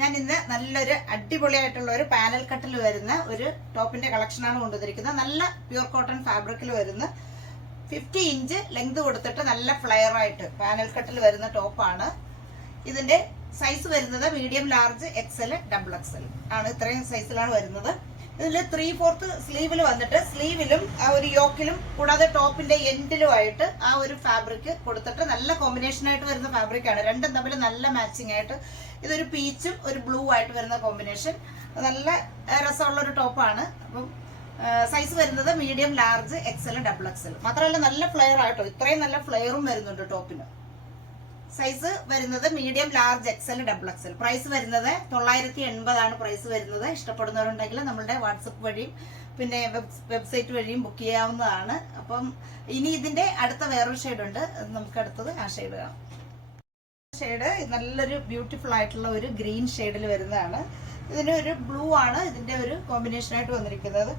ഞാൻ ഇന്ന് നല്ലൊരു അടിപൊളിയായിട്ടുള്ള ഒരു പാനൽ കട്ടിൽ വരുന്ന ഒരു ടോപ്പിന്റെ കളക്ഷനാണ് കൊണ്ടുവന്നിരിക്കുന്നത്. നല്ല പ്യൂർ കോട്ടൺ ഫാബ്രിക്കിൽ വരുന്ന 50 ഇഞ്ച് ലെങ്ത് കൊടുത്തിട്ട് നല്ല ഫ്ലെയർ ആയിട്ട് പാനൽ കട്ടിൽ വരുന്ന ടോപ്പാണ്. ഇതിന്റെ സൈസ് വരുന്നത് medium, large, XL, double XL ആണ്. ഇത്രയും സൈസിലാണ് വരുന്നത്. ഇതിൽ 3/4 സ്ലീവിൽ വന്നിട്ട് സ്ലീവിലും ആ ഒരു യോക്കിലും കൂടാതെ ടോപ്പിന്റെ എൻഡിലുമായിട്ട് ആ ഒരു ഫാബ്രിക് കൊടുത്തിട്ട് നല്ല കോമ്പിനേഷൻ ആയിട്ട് വരുന്ന ഫാബ്രിക് ആണ്. രണ്ടും തമ്മിൽ നല്ല മാച്ചിങ് ആയിട്ട് ഇതൊരു പീച്ചും ഒരു ബ്ലൂ ആയിട്ട് വരുന്ന കോമ്പിനേഷൻ നല്ല രസമുള്ള ഒരു ടോപ്പാണ്. അപ്പം സൈസ് വരുന്നത് medium, large, XL, double XL. മാത്രമല്ല നല്ല ഫ്ലെയർ ആയിട്ടോ, ഇത്രയും നല്ല ഫ്ലെയറും വരുന്നുണ്ട് ടോപ്പിന്. സൈസ് വരുന്നത് medium, large, XL, double XL. Price വരുന്നത് 980 ആണ് പ്രൈസ് വരുന്നത്. ഇഷ്ടപ്പെടുന്നവരുണ്ടെങ്കിൽ നമ്മളുടെ വാട്സപ്പ് വഴിയും പിന്നെ വെബ്സൈറ്റ് വഴിയും ബുക്ക് ചെയ്യാവുന്നതാണ്. അപ്പം ഇനി ഇതിന്റെ അടുത്ത വേറൊരു ഷെയ്ഡ് ഉണ്ട്, നമുക്ക് അടുത്തത് ആ ഷെയ്ഡ് കാണാം. ഷെയ്ഡ് നല്ലൊരു ബ്യൂട്ടിഫുൾ ആയിട്ടുള്ള ഒരു ഗ്രീൻ ഷെയ്ഡിൽ വരുന്നതാണ്. ഇതിന് ഒരു ബ്ലൂ ആണ് ഇതിന്റെ ഒരു കോമ്പിനേഷൻ ആയിട്ട് വന്നിരിക്കുന്നത്.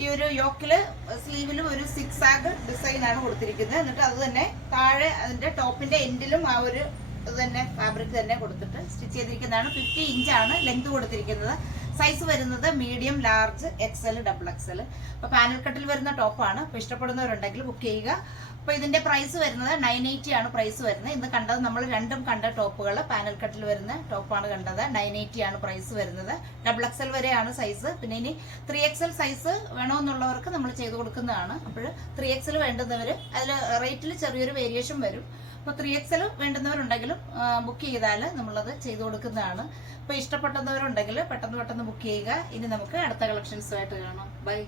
ഈ ഒരു യോക്കില് സ്ലീവിലും ഒരു 6 ആഗ് ഡിസൈൻ ആണ് കൊടുത്തിരിക്കുന്നത്. എന്നിട്ട് അത് തന്നെ താഴെ അതിന്റെ ടോപ്പിന്റെ എൻഡിലും ആ ഒരു ഇത് തന്നെ ഫാബ്രിക് തന്നെ കൊടുത്തിട്ട് സ്റ്റിച്ച് ചെയ്തിരിക്കുന്നതാണ്. 50 ഇഞ്ചാണ് ലെങ്ത് കൊടുത്തിരിക്കുന്നത്. സൈസ് വരുന്നത് medium, large, XL, double XL. അപ്പൊ പാനൽ കട്ടിൽ വരുന്ന ടോപ്പാണ്. അപ്പൊ ഇഷ്ടപ്പെടുന്നവരുണ്ടെങ്കിൽ ബുക്ക് ചെയ്യുക. അപ്പൊ ഇതിന്റെ പ്രൈസ് വരുന്നത് 980 ആണ് പ്രൈസ് വരുന്നത്. ഇന്ന് കണ്ടത് നമ്മൾ രണ്ടും കണ്ട ടോപ്പുകൾ പാനൽ കട്ടിൽ വരുന്ന ടോപ്പാണ് കണ്ടത്. 980 ആണ് പ്രൈസ് വരുന്നത്. ഡബിൾ എക്സൽ വരെയാണ് സൈസ്. പിന്നെ ഇനി 3XL സൈസ് വേണമെന്നുള്ളവർക്ക് നമ്മൾ ചെയ്ത് കൊടുക്കുന്നതാണ്. അപ്പോൾ 3XL വേണ്ടുന്നവര് അതിൽ റേറ്റിൽ ചെറിയൊരു വേരിയേഷൻ വരും. അപ്പോൾ 3XL വേണ്ടുന്നവരുണ്ടെങ്കിലും ബുക്ക് ചെയ്താൽ നമ്മളത് ചെയ്തു കൊടുക്കുന്നതാണ്. അപ്പോൾ ഇഷ്ടപ്പെടുന്നവരുണ്ടെങ്കിൽ പെട്ടെന്ന് ബുക്ക് ചെയ്യുക. ഇനി നമുക്ക് അടുത്ത കളക്ഷൻസുമായിട്ട് കാണാം. ബൈ.